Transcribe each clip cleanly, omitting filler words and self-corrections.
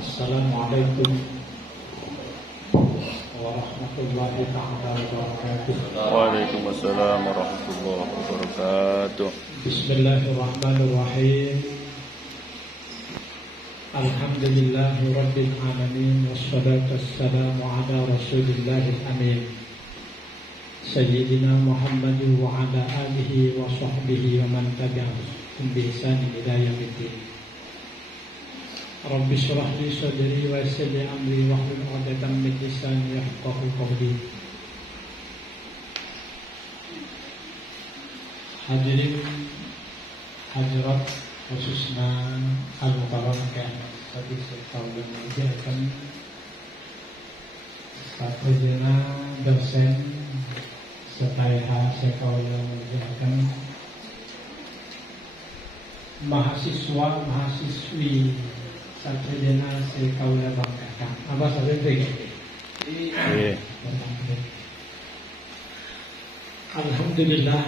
Assalamualaikum warahmatullahi wabarakatuh. Waalaikumsalam warahmatullahi wabarakatuh. Bismillahirrahmanirrahim. Alhamdulillahi rabbil alamin, wassalatu wassalamu ala rasulillahil amin, Sayyidina Muhammadin wa ala alihi wa sahbihi wa man tabi'ahum bi ihsan ila yaumiddin. Rabbi shrah li sadri wa yassir li amri wahlul 'uqdatam min lisani yafqahu qawli. Hadirin hadirat khususnya al-mubarakah, tadi saya tahu mengajarkan satu jena dosen setaya saya tahu mengajarkan mahasiswa-mahasiswi satu jena saya tahu banggakan. Apa saja itu? Alhamdulillah,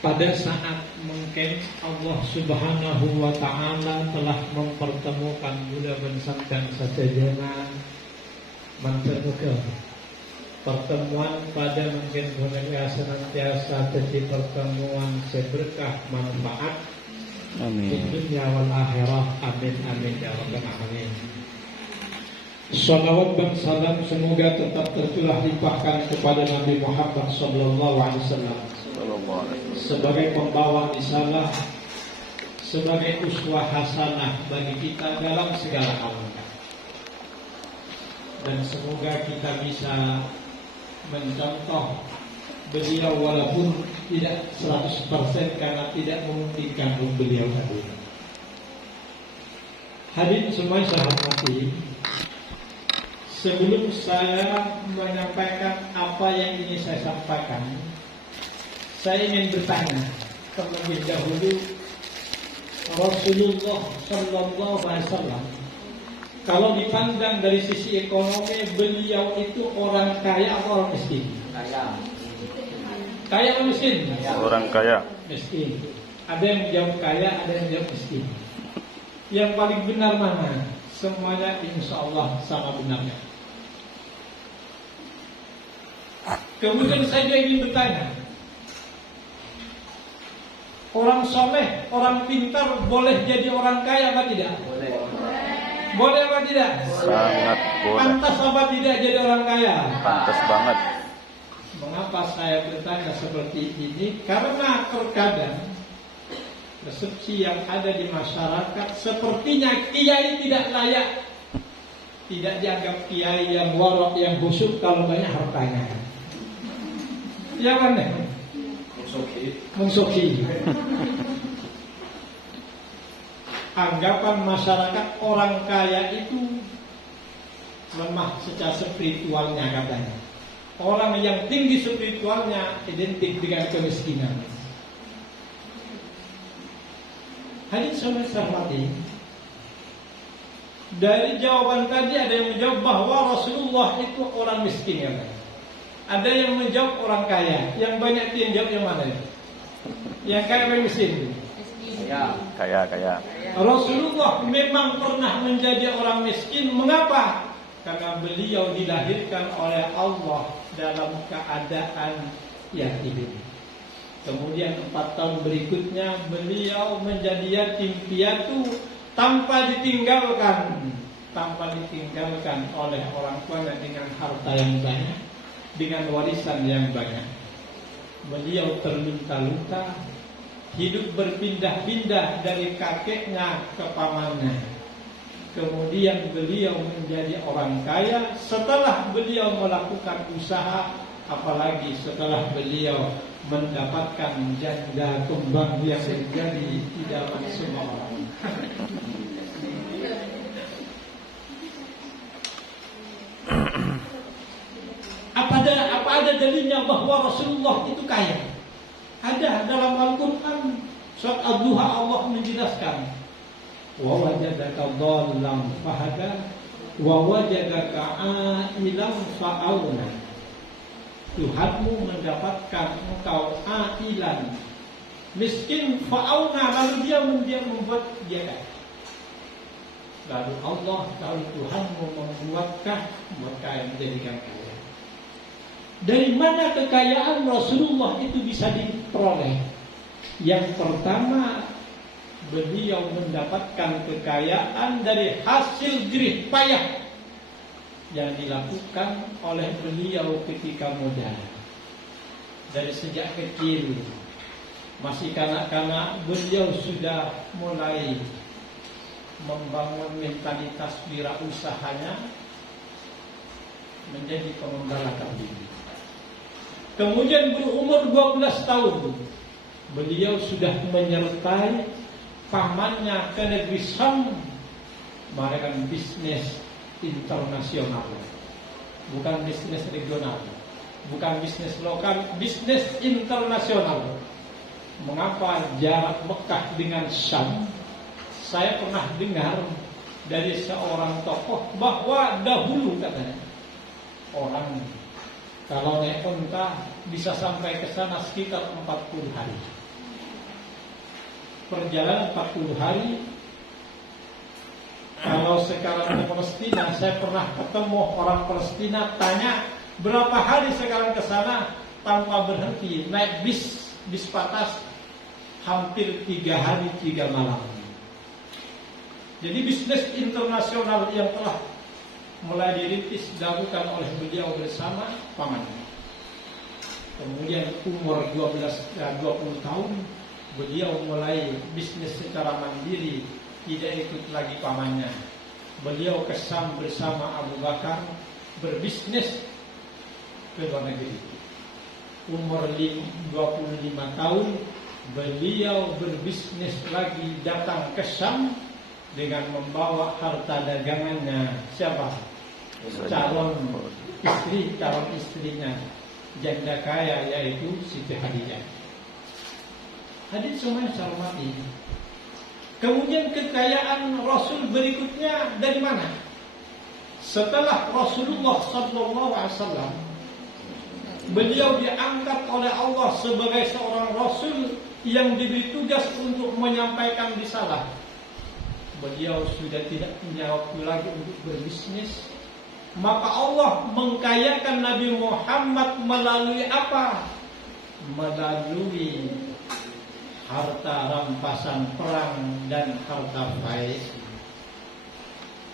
pada saat mungkin Allah Subhanahu wa ta'ala telah mempertemukan Buddha dan sesejana mentemukan pertemuan pada mungkin bulan senantiasa jadi pertemuan seberkah manfaat. Amin. Di dunia wal akhirah. Amin amin ya rabbal alamin. Salawat dan salam semoga tetap tercurah limpahkan kepada Nabi Muhammad sallallahu alaihi wasallam sebagai pembawa risalah, sebagai uswah hasanah bagi kita dalam segala hal. Dan semoga kita bisa mencontoh beliau walaupun tidak 100% karena tidak memungkinkan beliau hadir. Hadirin semua saya hormati, sebelum saya menyampaikan apa yang ingin saya sampaikan, saya ingin bertanya terlebih dahulu, Rasulullah Sallallahu Alaihi Wasallam kalau dipandang dari sisi ekonomi, beliau itu orang kaya atau orang miskin? Kaya atau miskin? Orang kaya. Miskin. Ada yang jawab kaya, ada yang jawab miskin. Yang paling benar mana? Semuanya insya Allah sama benarnya. Kemudian saya juga ingin bertanya, orang soleh, orang pintar boleh jadi orang kaya apa tidak? Boleh. Boleh apa tidak? Sangat boleh. Pantas apa tidak jadi orang kaya? Pantas banget. Mengapa saya bertanya seperti ini? Karena terkadang persepsi yang ada di masyarakat sepertinya kiai tidak layak, tidak dianggap kiai yang warok, yang khusyuk kalau banyak hartanya. Ya kan? Mensuki. Anggapan masyarakat orang kaya itu lemah secara spiritualnya katanya. Orang yang tinggi spiritualnya identik dengan kemiskinan. Hadirin saya hormati, dari jawaban tadi ada yang menjawab bahwa Rasulullah itu orang miskin ya kan? Ada yang menjawab orang kaya. Yang banyak itu yang jawab yang mana ya? Yang kaya atau miskin? Kaya. Rasulullah memang pernah menjadi orang miskin. Mengapa? Karena beliau dilahirkan oleh Allah dalam keadaan yatim. Kemudian 4 tahun berikutnya beliau menjadi yatim piatu tanpa ditinggalkan oleh orang tuanya dengan harta yang banyak, dengan warisan yang banyak. Beliau terlunta-lunta, hidup berpindah-pindah dari kakeknya ke pamannya. Kemudian beliau menjadi orang kaya setelah beliau melakukan usaha, apalagi setelah beliau mendapatkan janda kembang yang menjadi idaman semua orang. Apa ada dalilnya bahwa Rasulullah itu kaya? Ada dalam Al-Quran. Surat Ad-Duha Allah menjelaskan, wa wajadaka dhallan fahada wa wajadaka ailan fa'auna. Tuhanmu mendapatkan engkau ailan, miskin fa'auna, lalu dia membuat dia kaya. Lalu Tuhan mau membuatkah buat kaya, menjadikan kaya. Dari mana kekayaan Rasulullah itu bisa diperoleh? Yang pertama, beliau mendapatkan kekayaan dari hasil jerih payah yang dilakukan oleh beliau ketika muda. Dari sejak kecil, masih kanak-kanak, beliau sudah mulai membangun mentalitas wirausahanya menjadi pengembala kambing. Kemudian berumur 12 tahun, beliau sudah menyertai pamannya ke negeri Syam melakukan bisnis internasional, bukan bisnis regional, bukan bisnis lokal, bisnis internasional. Mengapa jarak Mekah dengan Syam? Saya pernah dengar dari seorang tokoh bahwa dahulu katanya orang kalau naik unta bisa sampai ke sana sekitar 40 hari. Perjalanan 40 hari. Kalau sekarang ke Palestina, saya pernah ketemu orang Palestina, tanya berapa hari sekarang ke sana tanpa berhenti, naik bis patas hampir 3 hari 3 malam. Jadi bisnis internasional yang telah mulai dirintis dilakukan oleh beliau bersama pamannya. Kemudian umur 20 tahun beliau mulai bisnis secara mandiri, tidak ikut lagi pamannya. Beliau ke Syam bersama Abu Bakar berbisnis ke luar negeri. Umur 25 tahun beliau berbisnis lagi, datang ke Syam dengan membawa harta dagangannya. Siapa? Calon istrinya, janda kaya, yaitu Siti Khadijah. Hadirin semuanya saya hormati. Kemudian kekayaan Rasul berikutnya dari mana? Setelah Rasulullah SAW, beliau diangkat oleh Allah sebagai seorang Rasul yang diberi tugas untuk menyampaikan risalah. Beliau sudah tidak punya waktu lagi untuk berbisnis. Maka Allah mengkayakan Nabi Muhammad melalui apa? Melalui harta rampasan perang dan harta faid.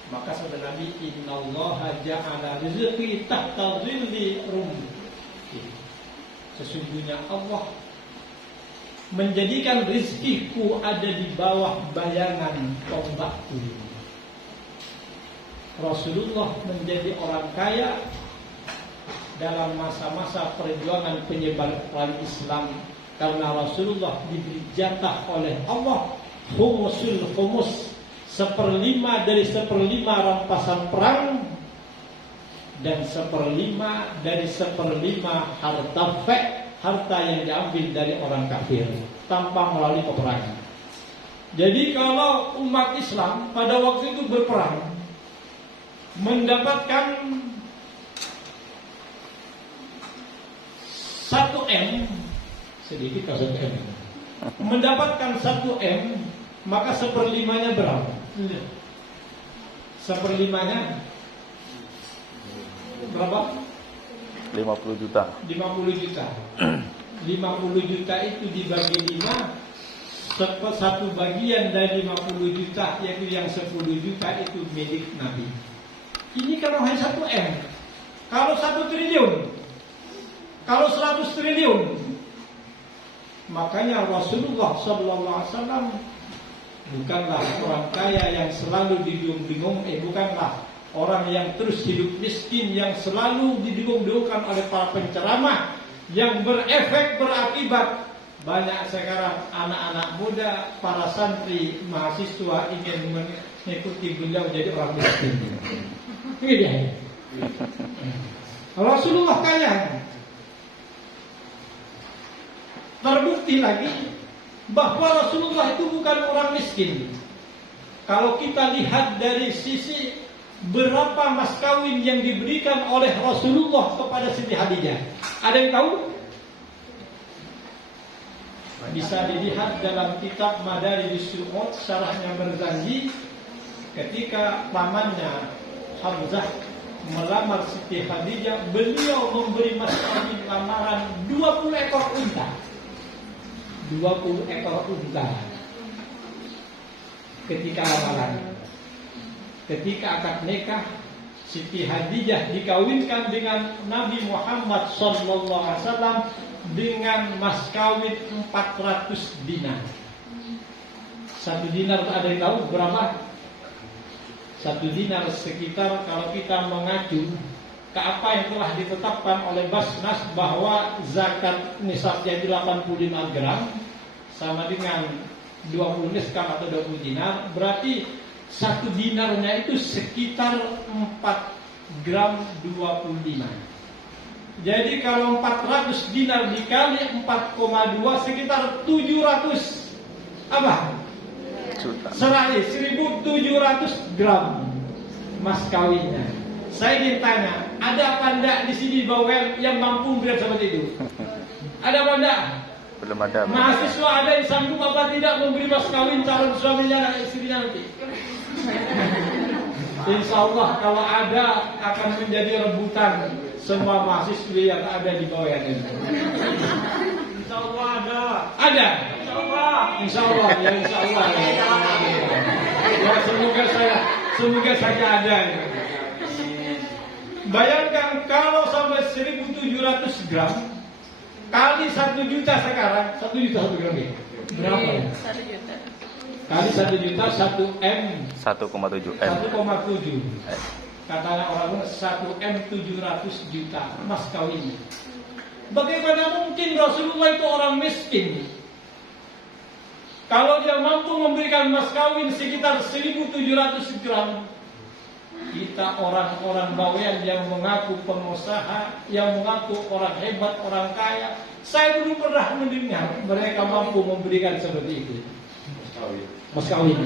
Maka sabda Nabi, innallaha ja'ala rizqi tahta dhilli rumhi. Sesungguhnya Allah menjadikan rizkiku ada di bawah bayangan tombakku. Rasulullah menjadi orang kaya dalam masa-masa perjuangan penyebaran Islam, karena Rasulullah diberi jatah oleh Allah khumusul khumus, 1/5 dari 1/5 rampasan perang dan 1/5 dari 1/5 harta faid, harta yang diambil dari orang kafir tanpa melalui peperangan. Jadi kalau umat Islam pada waktu itu berperang mendapatkan 1M, sedikit kalau 1M, mendapatkan 1M, maka 1/5-nya berapa? 1/5-nya berapa? 50 juta. 50 juta. 50 juta itu dibagi 5, satu bagian dari 50 juta, yaitu yang 10 juta itu milik Nabi. Ini kalau hanya 1M. Kalau 1 triliun, kalau 100 triliun, makanya Rasulullah SAW bukanlah orang kaya yang selalu dibingung-bingung, bukanlah orang yang terus hidup miskin, yang selalu didingung-dingungkan oleh para penceramah, yang berefek, berakibat banyak sekarang anak-anak muda, para santri, mahasiswa ingin mengikuti beliau jadi orang miskin. Ini dia. Rasulullah kaya. Terbukti lagi bahwa Rasulullah itu bukan orang miskin. Kalau kita lihat dari sisi berapa mas kawin yang diberikan oleh Rasulullah kepada Siti Khadijah, ada yang tahu? Bisa dilihat dalam kitab Madarijus Su'ud syarahnya Barzanji, ketika pamannya Hamzah melamar Siti Khadijah, beliau memberi mas kawin lamaran 20 ekor unta. 20 ekor unta. Ketika lamaran, ketika akad nikah, Siti Khadijah dikawinkan dengan Nabi Muhammad SAW dengan mas kawin 400 dinar. 1 dinar ada yang tahu berapa? 1 dinar sekitar, kalau kita mengacu ke apa yang telah ditetapkan oleh Basnas bahwa zakat nisabnya 85 gram sama dengan 20 niskam atau 20 dinar, berarti 1 dinarnya itu sekitar 4 gram 25. Jadi kalau 400 dinar dikali 4,2 sekitar 700 apa? Juta. 1.700 gram mas kawinnya. Saya ditanya, ada apa enggak di sini bawel yang mampu berat seperti itu? Ada apa enggak? Belum ada. Mahasiswa ada yang sanggup apa tidak memberi mas kawin calon suaminya dan istrinya nanti? Insya Allah kalau ada akan menjadi rebutan semua mahasiswa yang ada di bawah ini. Insya Allah ada. Ada. Insya Allah. Insya Allah ya, Insya Allah ya. Ya, semoga saja ada. Bayangkan kalau sampai 1.700 gram kali 1 juta sekarang, 1 juta 1 gram ya. Berapa ya? 1 juta. Kali 1 juta 1 M. 1,7 M. 1,7. Katanya orang 1 M 700 juta mas kawin. Bagaimana mungkin Rasulullah itu orang miskin? Kalau dia mampu memberikan mas kawin sekitar 1.700 gram, kita orang-orang bawean yang mengaku pengusaha, yang mengaku orang hebat, orang kaya, saya belum pernah mendengar mereka mampu memberikan seperti itu. Mas kawin.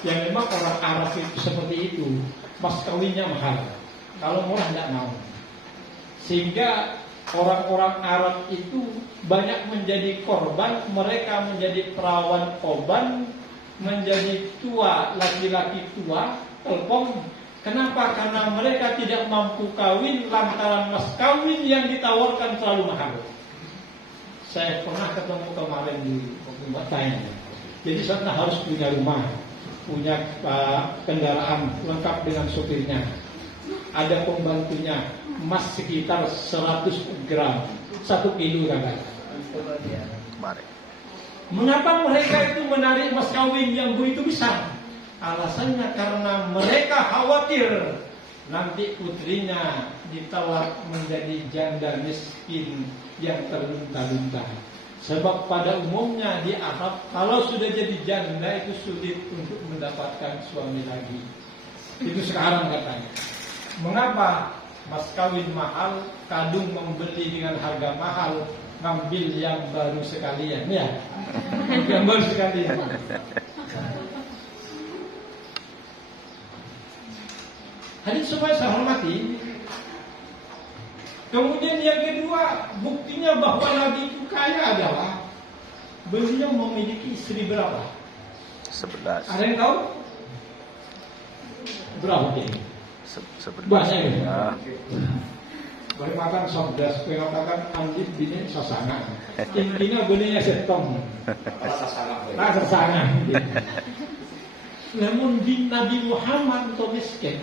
Yang memang orang Arab itu seperti itu, mas kawinnya mahal. Kalau murah tidak mau. Sehingga orang-orang Arab itu banyak menjadi korban, mereka menjadi perawan korban, menjadi tua, laki-laki tua, telepon. Kenapa? Karena mereka tidak mampu kawin lantaran mas kawin yang ditawarkan terlalu mahal. Saya pernah ketemu kemarin di Batanya. Jadi saya harus punya rumah, punya kendaraan lengkap dengan supirnya, ada pembantunya, emas sekitar 100 gram, 1 kilo kan? Kemarin. Mengapa mereka itu menarik mas kawin yang begitu besar? Alasannya karena mereka khawatir nanti putrinya ditelat menjadi janda miskin yang terlunta-lunta. Sebab pada umumnya di Arab kalau sudah jadi janda itu sulit untuk mendapatkan suami lagi. Itu sekarang katanya. Mengapa mas kawin mahal, kadung membeli dengan harga mahal, ngambil yang baru sekalian, ya? Yang baru sekalian. Hadis supaya saya hormati. Kemudian yang kedua, buktinya bahwa Nabi itu kaya adalah beliau memiliki istri berapa? 11. Ada yang tahu? Berapa ini? 11. Banyak ini. Ah, Boleh makan sobdas, mengatakan Andit bini sasana. Intinya bininya setong. Sasana. Namun di Nabi Muhammad itu miskin.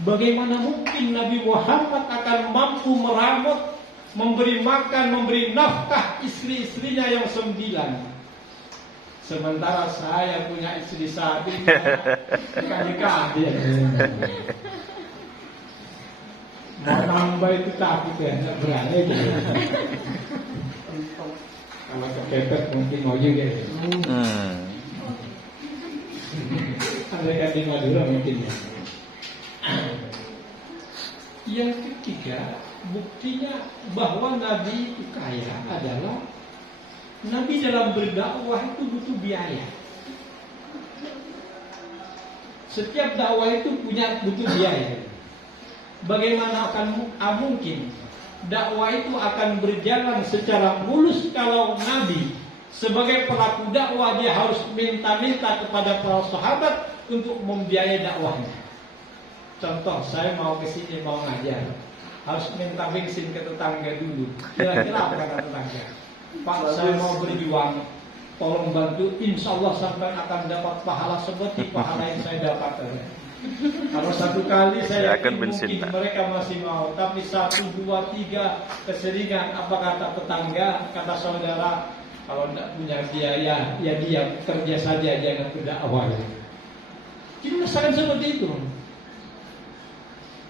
Bagaimana mungkin Nabi Muhammad akan mampu merawat, memberi makan, memberi nafkah istri-istrinya yang 9? Sementara saya punya istri 1, kali-kali. Mau nambah itu takut ya, nggak berani gitu. Kalau kepepet mungkin mau juga ya. Ada yang di Madura mungkin ya. Yang ketiga, buktinya bahwa Nabi itu kaya adalah Nabi dalam berdakwah itu butuh biaya. Setiap dakwah itu butuh biaya. Bagaimana akan mungkin dakwah itu akan berjalan secara mulus kalau Nabi sebagai pelaku dakwah dia harus minta-minta kepada para sahabat untuk membiayai dakwahnya. Contoh, saya mau ke sini mau ngajar, harus minta bensin ke tetangga dulu. Kira-kira apa kata tetangga? Pak, saya mau berjuang, tolong bantu, insya Allah sampai akan dapat pahala seperti pahala yang saya dapat. Kalau satu kali saya yakin mungkin mereka masih mau, tapi 1, 2, 3 keseringan apa kata tetangga, kata saudara, kalau tidak punya biaya ya dia kerja saja jangan berdakwah. Kita rasakan seperti itu.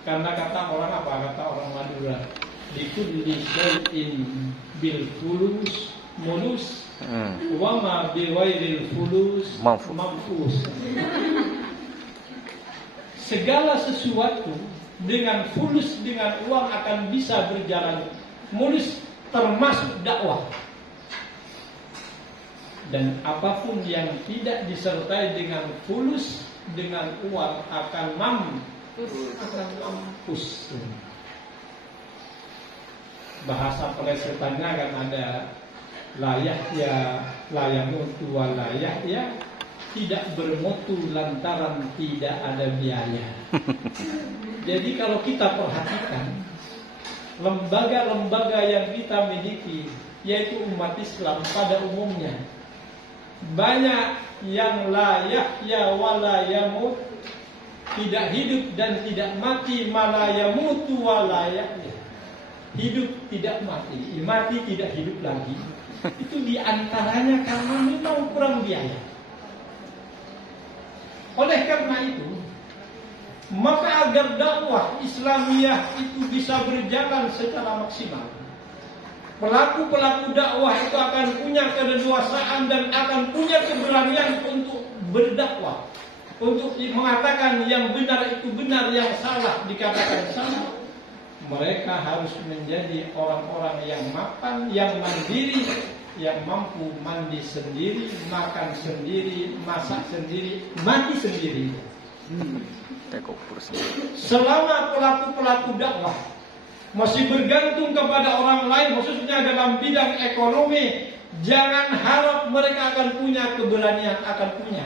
Karena kata orang apa? Kata orang Madura, likulli syai'in bil fulus mulus wa ma bi ghairil fulus manfus. Segala sesuatu dengan fulus, dengan uang akan bisa berjalan mulus, termasuk dakwah. Dan apapun yang tidak disertai dengan fulus, dengan uang akan mampus. Bahasa plesetannya kan ada layak ya, layak mutu layak ya, tidak bermutu lantaran tidak ada biaya. Jadi kalau kita perhatikan lembaga-lembaga yang kita miliki, yaitu umat Islam pada umumnya, banyak yang layak ya wala yamut, tidak hidup dan tidak mati, malah yamutu wala yahya, hidup tidak mati, mati tidak hidup lagi. Itu diantaranya karena memang kurang biaya. Oleh karena itu, maka agar dakwah Islamiyah itu bisa berjalan secara maksimal, pelaku-pelaku dakwah itu akan punya keleluasaan dan akan punya keberanian untuk berdakwah, untuk mengatakan yang benar itu benar, yang salah dikatakan salah. Mereka harus menjadi orang-orang yang mapan, yang mandiri, yang mampu mandi sendiri, makan sendiri, masak sendiri, mati sendiri. Selama pelaku-pelaku dakwah masih bergantung kepada orang lain, khususnya dalam bidang ekonomi, jangan harap mereka akan punya keberanian, akan punya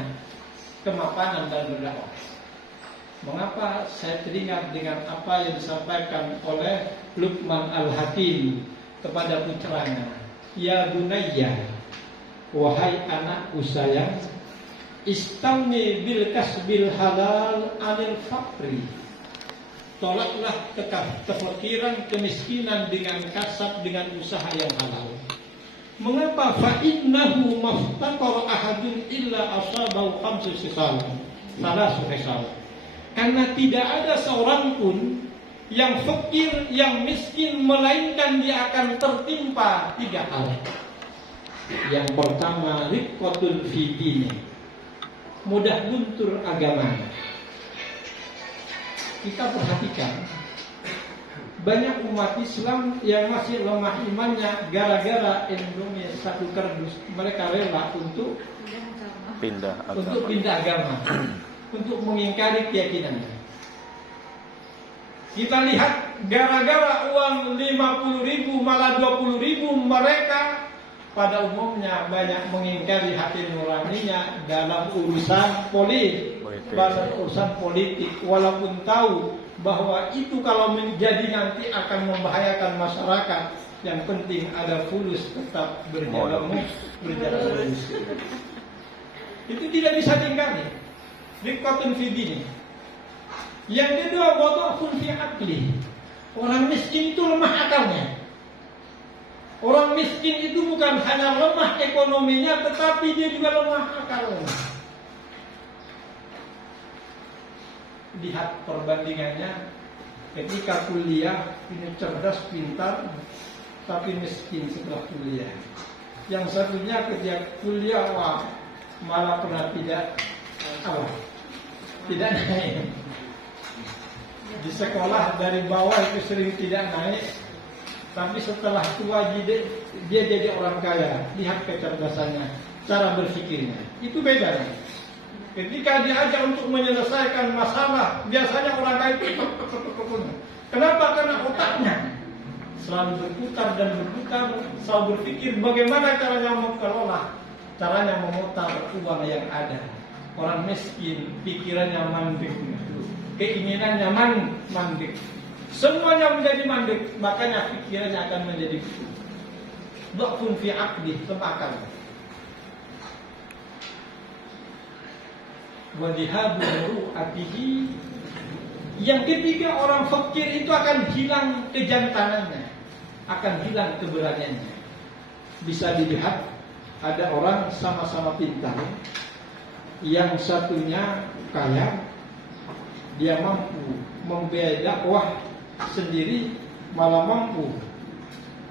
kemapanan dalam berdakwah. Mengapa saya teringat dengan apa yang disampaikan oleh Luqman Al-Hakim kepada putranya? Ya bunayya, wahai anakku sayang, istagni bil kasbil halal anil faqri. Tolaklah kefakiran, kemiskinan dengan kasab, dengan usaha yang halal. Mengapa? Fa innahu maftaqara ahadun illa asabahu khamsu sisal. Salah sukesal. Karena tidak ada seorang pun yang fakir, yang miskin, melainkan dia akan tertimpa 3 hal. Yang pertama, riqqatun fi dini, mudah luntur agamanya. Kita perhatikan, banyak umat Islam yang masih lemah imannya gara-gara Indomie 1 kardus, mereka rela untuk pindah agama, untuk mengingkari keyakinannya. Kita lihat gara-gara uang 50.000 malah 20.000, mereka pada umumnya banyak mengingkari hati nuraninya dalam urusan politik, walaupun tahu bahwa itu kalau menjadi nanti akan membahayakan masyarakat. Yang penting ada fulus, tetap berjalan lurus. Itu tidak bisa diingkari. Riqqatun fi dini. Yang kedua, wada'fun fi aqli. Orang miskin itu lemah akalnya. Orang miskin itu bukan hanya lemah ekonominya, tetapi dia juga lemah akalnya. Lihat perbandingannya, ketika kuliah ini cerdas, pintar, tapi miskin setelah kuliah. Yang satunya ketika kuliah malah pernah tidak naik. Di sekolah dari bawah itu sering tidak naik, tapi setelah tua dia jadi orang kaya. Lihat kecerdasannya, cara berpikirnya, itu beda. Ketika diajak untuk menyelesaikan masalah, biasanya orang kaya itu kenapa? Karena otaknya selalu berputar dan berputar, selalu berpikir bagaimana caranya mengelola, caranya memutar uang yang ada. Orang miskin pikirannya mandek, keinginannya mandek, semuanya menjadi mandek, makanya pikirannya akan menjadi dhafun fi aqdi, lemahkan. Wa dhihabu ru'atihi. Yang ketiga, orang fakir itu akan hilang kejantanannya, akan hilang keberaniannya. Bisa dilihat ada orang sama-sama pintar, yang satunya kaya, dia mampu membiayai dakwah sendiri, malah mampu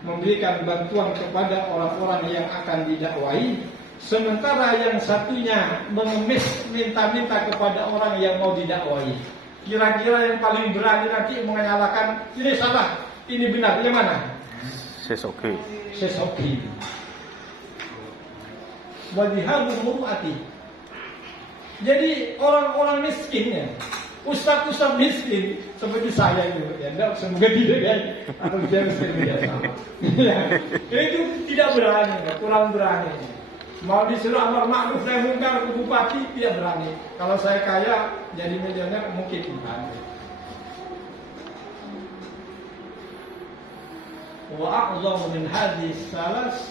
memberikan bantuan kepada orang-orang yang akan didakwai, sementara yang satunya mengemis minta-minta kepada orang yang mau didakwai. Kira-kira yang paling berani nanti menyalahkan, ini salah, ini benar, yang mana? Sesoke. Wadhihabu muru'ati. Jadi orang-orang miskinnya, ustaz-ustaz miskin seperti saya itu, ya, semoga tidak ya, atau dia miskin tidak sama. Itu tidak berani, kurang berani. Mau disuruh amar ma'ruf nahi munkar ke bupati tidak berani. Kalau saya kaya jadi miliuner mungkin berani. Wa a'dhamu min hadhihi salas,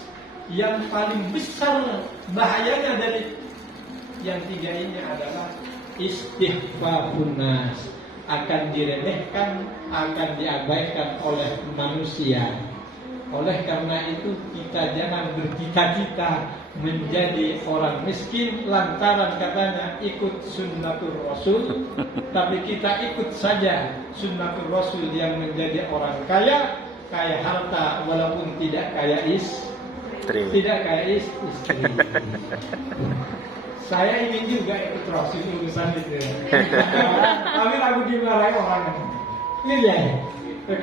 yang paling besar bahayanya dari yang tiga ini adalah istihfafun nas, akan diremehkan, akan diabaikan oleh manusia. Oleh karena itu kita jangan bercita-cita menjadi orang miskin lantaran katanya ikut sunnatul Rasul, tapi kita ikut saja sunnatul Rasul yang menjadi orang kaya, kaya harta walaupun tidak kaya istri. Saya ingin juga ikut Rasul urusan itu. Tapi aku dimarahi orang. Ini dia.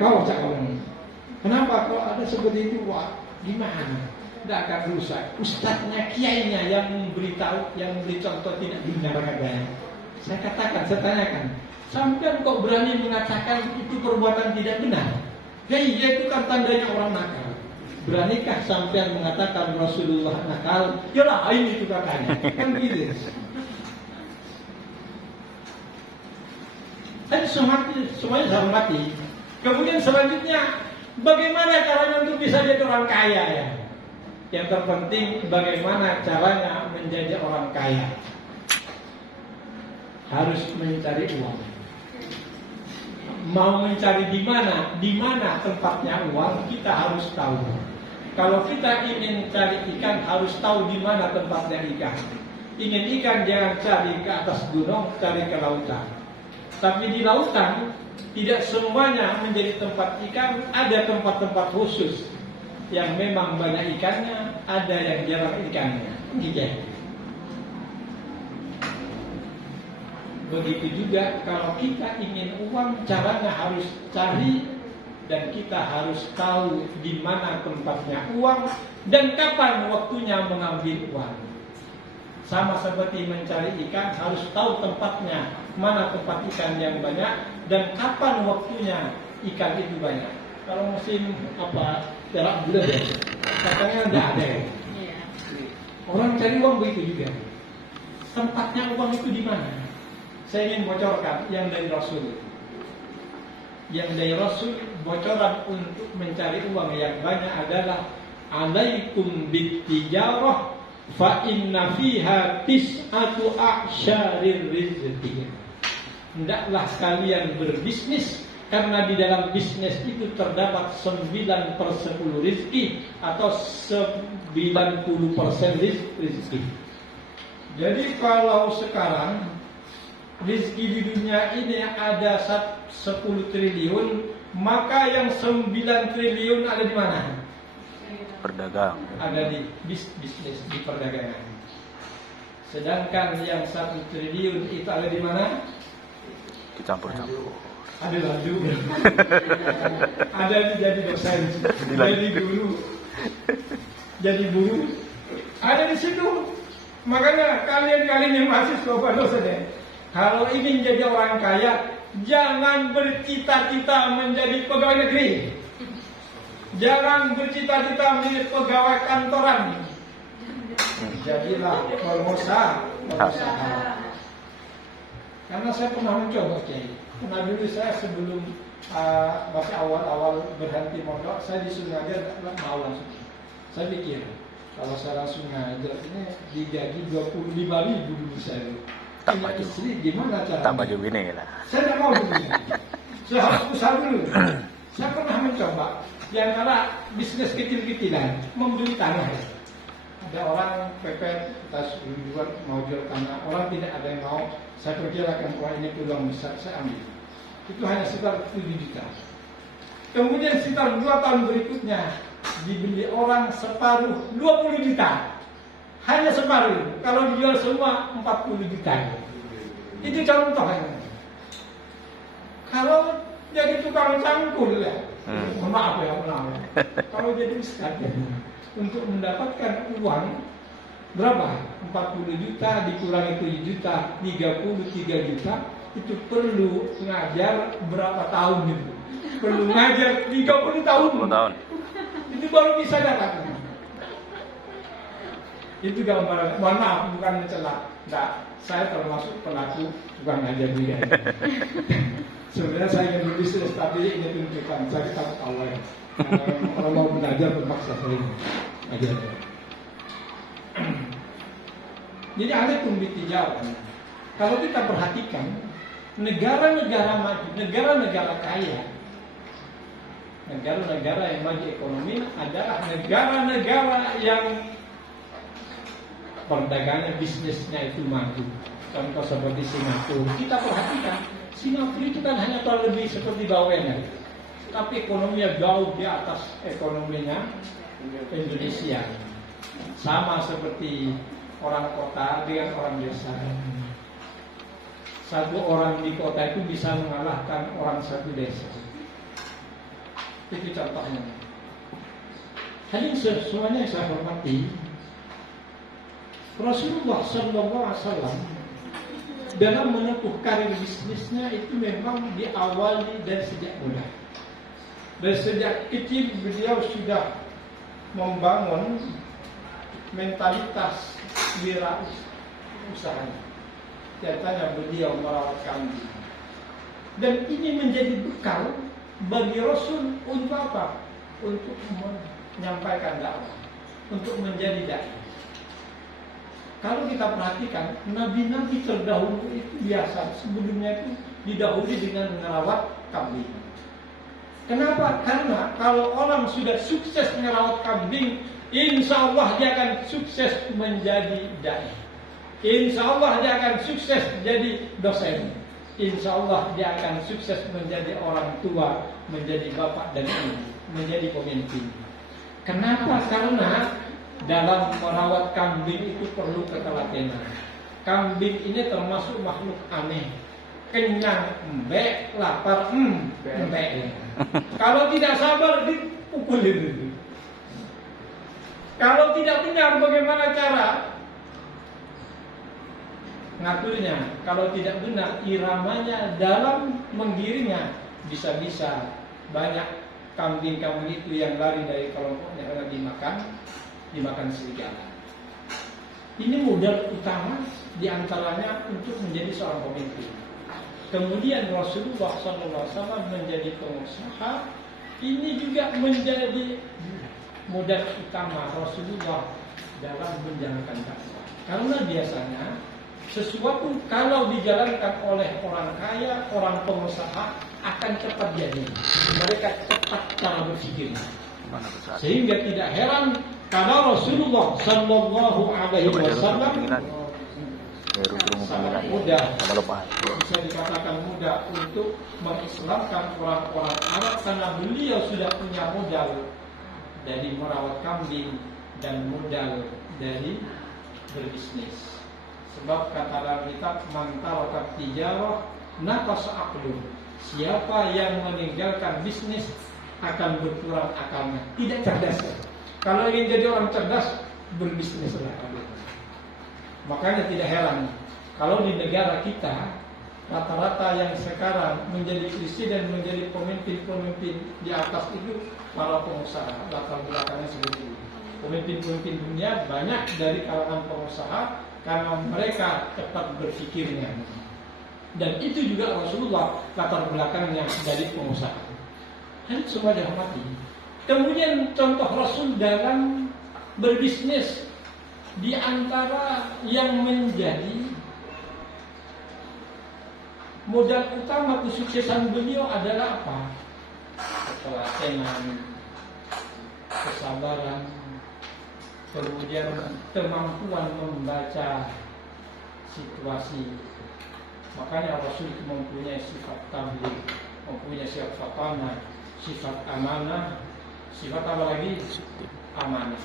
Kau cakap. Kenapa kalau ada seperti itu? Wah, gimana? Tidak akan rusak. Ustadznya, kiainya yang memberitahu, yang memberi contoh tidak benar katanya. Saya katakan, saya tanyakan, sampai kok berani mengatakan itu perbuatan tidak benar? Ya iya, itu kan tandanya orang nakal. Beranikah sampean mengatakan Rasulullah nakal? Ya lain itu katanya. Kan gitu. Tapi semuanya saya hormati. Kemudian selanjutnya, bagaimana caranya untuk bisa jadi orang kaya ya? Yang terpenting bagaimana caranya menjadi orang kaya. Harus mencari uang. Mau mencari di mana tempatnya uang, kita harus tahu. Kalau kita ingin cari ikan, harus tahu di mana tempatnya ikan. Ingin ikan, jangan cari ke atas gunung, cari ke lautan. Tapi di lautan tidak semuanya menjadi tempat ikan, ada tempat-tempat khusus yang memang banyak ikannya, ada yang jarang ikannya. Gitu. Begitu juga kalau kita ingin uang, caranya harus cari dan kita harus tahu di mana tempatnya uang dan kapan waktunya mengambil uang. Sama seperti mencari ikan, harus tahu tempatnya, mana tempat ikan yang banyak dan kapan waktunya ikan itu banyak. Kalau musim perak bulan ya, katanya tidak ada ya. Orang cari uang begitu juga. Tempatnya uang itu di mana? Saya ingin bocorkan yang dari Rasul. Yang dari Rasul, bocoran untuk mencari uang yang banyak adalah alaikum bittijarah fa inna fiha tis'atu a'syarir rizqi. Hendaklah kalian berbisnis, karena di dalam bisnis itu terdapat 9/10 rezeki atau 90% rezeki. Jadi kalau sekarang rezeki di dunia ini ada 10 triliun, maka yang 9 triliun ada di mana? Berdagang. Ada di bisnis, di perdagangan. Sedangkan yang 1 triliun itu ada di mana? Dicampur-campur. Ada laju. Ada jadi dosen, jadi guru. Ada di situ. Makanya kalian yang mahasiswa dosen ya, kalau ingin jadi orang kaya, jangan bercita-cita menjadi pegawai negeri. Jangan bercita-cita menjadi pegawai kantoran. Jadilah pengusaha. Karena saya pernah mencoba, Kiai. Karena dulu saya sebelum masih awal-awal berhenti mondok, saya disuruh ngajar mau langsung. Saya pikir kalau saya langsung ngajar ini digaji 25.000 dulu saya. Tak Punya maju. istri gimana caranya? Tak maju ini lah. Saya tidak mau begini. Saya harus usaha dulu. Saya pernah mencoba di antara bisnis kecil-kecilan, membeli tanah. Ada orang pepet, kita jual, mau jual tanah, orang tidak ada yang mau. Saya perkirakan wah ini peluang besar, saya ambil. Itu hanya sekitar 7 juta. Kemudian sekitar 2 tahun berikutnya dibeli orang separuh 20 juta. Hanya separuh. Kalau dijual semua 40 juta. Itu contohnya. Kalau jadi tukang cangkul ya, maaf ya. Kalau jadi ustaz untuk mendapatkan uang berapa? 40 juta dikurangi 7 juta, 33 juta. Itu perlu ngajar berapa tahun itu? Perlu ngajar 30 tahun. 10 tahun. Itu baru bisa dapat. Itu gambaran. Mohon maaf, bukan mencela. Enggak, saya termasuk pelaku tukang ngajar juga. Sebenarnya saya ingin berbisnis, tapi ini tuntutan. Saya takut Allah ya. Kalau mau belajar terpaksa saya ngajar. Jadi alaikum bitijawab. Kalau kita perhatikan negara-negara maju, negara-negara kaya, negara-negara yang maju ekonomi adalah negara-negara yang perdagangan bisnisnya itu maju. Contoh seperti Singapura. Kita perhatikan Singapura itu kan hanya tahun lebih seperti Bawen, tapi ekonominya jauh di atas ekonominya Indonesia. Sama seperti orang kota dengan orang desa. Satu orang di kota itu bisa mengalahkan orang satu desa. Itu contohnya. Hadirin semuanya yang saya hormati, Rasulullah SAW dalam menempuh karir bisnisnya itu memang diawali dari sejak muda. Dari sejak kecil beliau sudah membangun mentalitas wirausaha. Katanya beliau merawat kambing. Dan ini menjadi bekal bagi Rasul untuk apa? Untuk menyampaikan dakwah, untuk menjadi dai. Kalau kita perhatikan, nabi-nabi terdahulu itu biasa sebelumnya itu didahului dengan merawat kambing. Kenapa? Karena kalau orang sudah sukses merawat kambing, insya Allah dia akan sukses menjadi dai. Insya Allah dia akan sukses jadi dosen. Insya Allah dia akan sukses menjadi orang tua, menjadi bapak dan ibu, menjadi pemimpin. Kenapa? Karena dalam merawat kambing itu perlu ketelatenan. Kambing ini termasuk makhluk aneh. Kenyang embek, lapar embek. Kalau tidak sabar dipukulin. Kalau tidak kenyang bagaimana cara ngaturnya? Kalau tidak benar iramanya dalam menggiringnya, bisa-bisa banyak kambing-kambing itu yang lari dari kelompoknya karena dimakan serigala. Ini modal utama diantaranya untuk menjadi seorang pemimpin. Kemudian Rasulullah SAW menjadi pengusaha. Ini juga menjadi modal utama Rasulullah dalam menjalankan dakwah. Karena biasanya sesuatu kalau dijalankan oleh orang kaya, orang pengusaha akan cepat jadi. Mereka cepat cara berpikirnya. Sehingga tidak heran karena Rasulullah Sallallahu Alaihi Wasallam sangat mudah, bisa dikatakan mudah untuk mengislamkan orang-orang Arab karena beliau sudah punya modal dari merawat kambing dan modal dari berbisnis. Sebab kata dalam kitab mantarakat tijarah naqasa aqlu. Siapa yang meninggalkan bisnis akan berkurang akalnya, tidak cerdas. Kalau ingin jadi orang cerdas, berbisnislah. Makanya tidak heran kalau di negara kita rata-rata yang sekarang menjadi presiden, menjadi pemimpin-pemimpin di atas itu para pengusaha. Latar belakangnya seperti itu. Pemimpin-pemimpin dunia banyak dari kalangan pengusaha karena mereka cepat berpikirnya. Dan itu juga Rasulullah latar belakangnya dari pengusaha. Dan semua dihormati. Kemudian contoh Rasul dalam berbisnis, di antara yang menjadi modal utama kesuksesan beliau adalah apa? Ketelatenan, kesabaran, kemudian kemampuan membaca situasi. Makanya Rasul itu mempunyai sifat tabligh, mempunyai sifat fatanah, sifat amanah, sifat apa lagi? Amanah.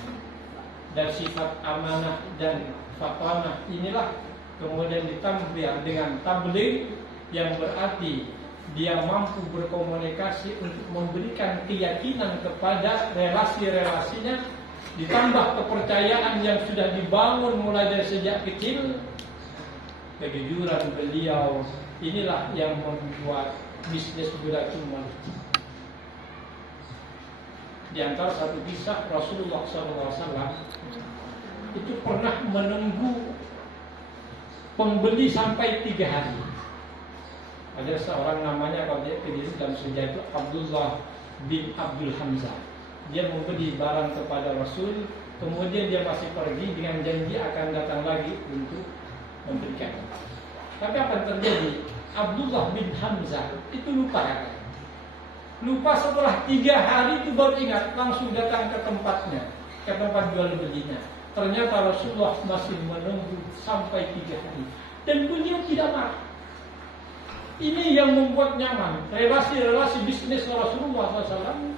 Dan sifat amanah dan fatanah inilah kemudian ditambah dengan tabligh, yang berarti dia mampu berkomunikasi untuk memberikan keyakinan kepada relasi-relasinya, ditambah kepercayaan yang sudah dibangun mulai dari sejak kecil. Kejujuran beliau inilah yang membuat bisnis beliau itu melejit. Di antara satu kisah, Rasulullah SAW itu pernah menunggu pembeli sampai 3 hari. Ada seorang namanya, kalau dia kediri dalam sejarah itu Abdullah bin Abdul Hamzah. Dia membeli barang kepada Rasul, kemudian dia masih pergi dengan janji akan datang lagi untuk memberikan. Tapi apa yang terjadi? Abdullah bin Hamzah itu lupa katanya. Lupa setelah 3 hari itu baru ingat, langsung datang ke tempatnya, ke tempat jual belinya. Ternyata Rasulullah masih menunggu sampai 3 hari. Dan beliau tidak marah. Ini yang membuat nyaman relasi-relasi bisnis Rasulullah SAW.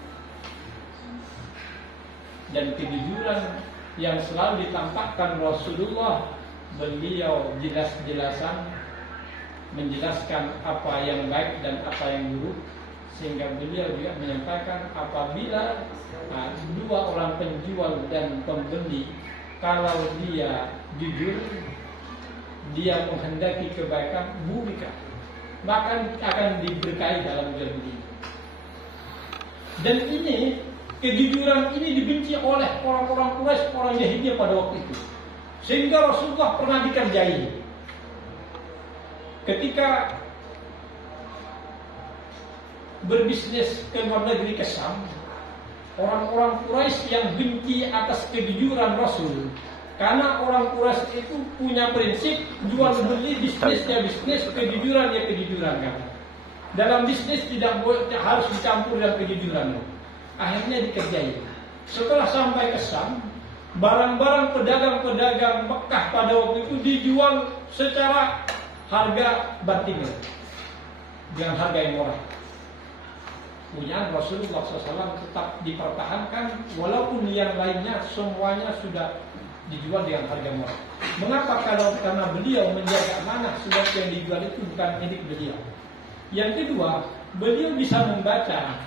Dan kejujuran yang selalu ditampakkan Rasulullah, beliau jelas-jelasan menjelaskan apa yang baik dan apa yang buruk, sehingga beliau juga menyampaikan apabila 2 orang penjual dan pembeli, kalau dia jujur, dia menghendaki kebaikan, burikan, maka akan diberkahi dalam jual beli. Dan ini, kejujuran ini dibenci oleh orang-orang Quraisy, orang Yahudi pada waktu itu, sehingga Rasulullah pernah dikerjai. Ketika berbisnis ke luar negeri ke Syam, orang-orang Quraisy yang benci atas kejujuran Rasul, karena orang Quraisy itu punya prinsip jual beli, bisnisnya bisnis, kejujuran ya kejujuran kan. Dalam bisnis tidak boleh, harus dicampur dengan kejujuran. Akhirnya dikerjai. Setelah sampai ke Syam, barang-barang pedagang-pedagang Mekah pada waktu itu dijual secara harga batinnya, dengan harga yang murah. Punya Rasulullah SAW tetap dipertahankan, walaupun yang lainnya semuanya sudah dijual dengan harga murah. Mengapa? Karena beliau menjaga amanah, sebab yang dijual itu bukan milik beliau. Yang kedua, beliau bisa membaca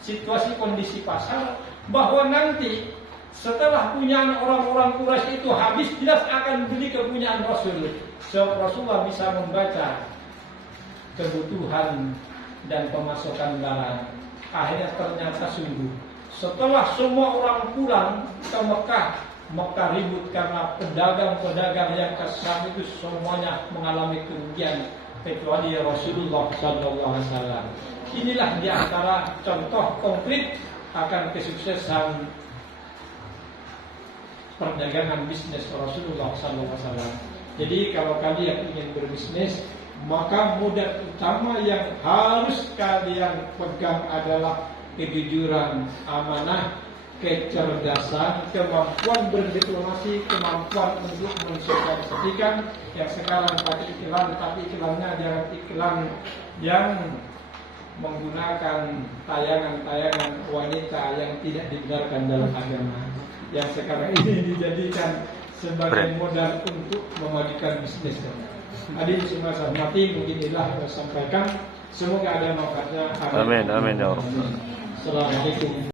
situasi kondisi pasar, bahwa nanti setelah punyaan orang-orang Quraisy itu habis, jelas akan beli kepunyaan Rasul. So, Rasulullah bisa membaca kebutuhan dan pemasukan barang. Akhirnya ternyata sungguh, setelah semua orang pulang ke Mekah ribut karena pedagang-pedagang yang ke Syam itu semuanya mengalami kerugian kecuali Rasulullah SAW. Inilah di antara contoh konkret akan kesuksesan perdagangan bisnis Rasulullah SAW. Jadi kalau kalian ingin berbisnis, maka modal utama yang harus kalian pegang adalah kejujuran, amanah, kecerdasan, kemampuan berdiplomasi, kemampuan untuk mensosialisasikan. Yang sekarang pakai iklan, tapi iklannya jangan iklan yang menggunakan tayangan-tayangan wanita yang tidak dibenarkan dalam agama. Yang sekarang ini dijadikan sebagai modal untuk memajukan bisnis. Hadirin semua saya hormati, mungkin inilah yang saya sampaikan. Semoga ada manfaatnya. Amin, amin ya Allah. Assalamualaikum.